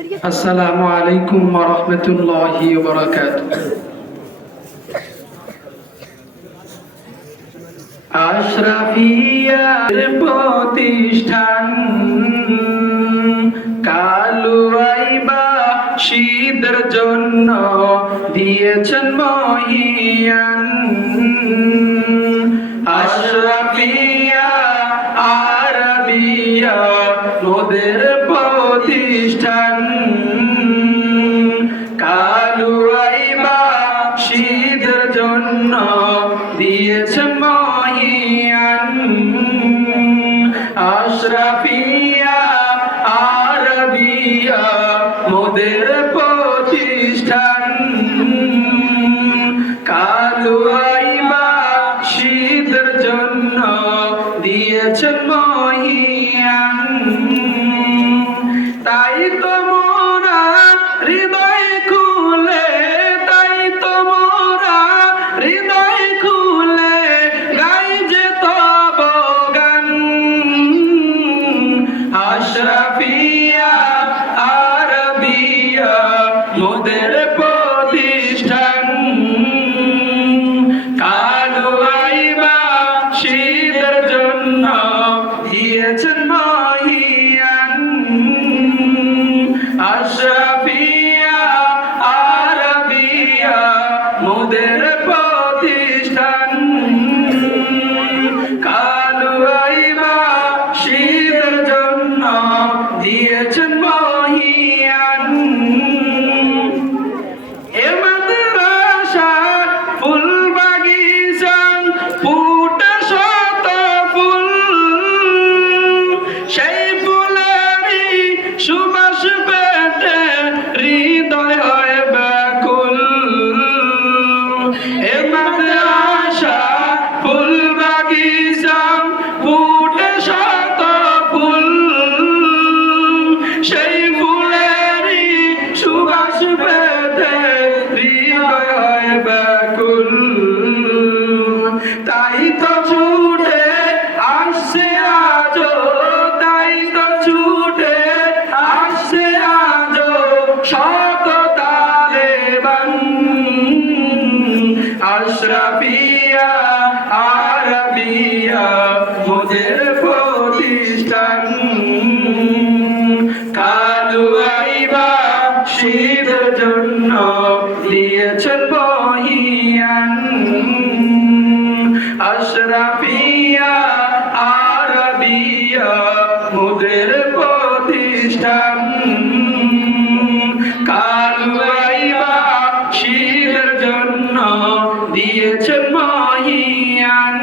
আসসালামু আলাইকুম ওয়া রাহমাতুল্লাহি ওয়া বারাকাতুহু। আশরাফিয়া প্রতিষ্ঠান কালুয়াইবা শীদের জন্য দিয়েছেন মহিয়ান। আশরাফিয়া আরবিয়া মোদের প্রতিষ্ঠান কালুয়াইবা শীদের জন্য দিয়েছেন মহিয়ান। আশরাফিয়া আরবিয়া মোদের প্রতিষ্ঠান কালুয়াইবা শীদের জন্য দিয়েছেন মহিয়ান। তাই তো মোরা হৃদয় খুলে, তাই তো মোরা হৃদয় খুলে গাই যে তব গান। আশরাফিয়া আরবিয়া মোদের প্রতিষ্ঠান কালুয়াইবা শীদের জন্য দিয়েছেন মহিয়ান। আশরাফিয়া আরবিয়া মোদের প্রতিষ্ঠান কালুয়াইবা শীদের জন্য দিয়েছেন মহিয়ান। এ মাদ্রাসা ফুল বাগিচা ফুটে শত ফুল, সেই ফুলেরই সুবাস পেতে হৃদয় হয় ব্যাকুল। এ মাদ্রাসা ফুল বাগিচা ফুটে শত ফুল, সেই ফুলেরই সুবাস পেতে হৃদয় হয় ব্যাকুল। তাই তো ছুটে আসছে আজো, তাই তো ছুটে আসছে আজো শত তালেবান। আশরাফিয়া আরবিয়া মোদের প্রতিষ্ঠান কালুয়াইবা শীদের জন্য দিয়েছেন মহিয়ান। আশরাফিয়া আরবিয়া মোদের প্রতিষ্ঠান কালুয়াইবা শীদের জন্য দিয়েছেন মহিয়ান।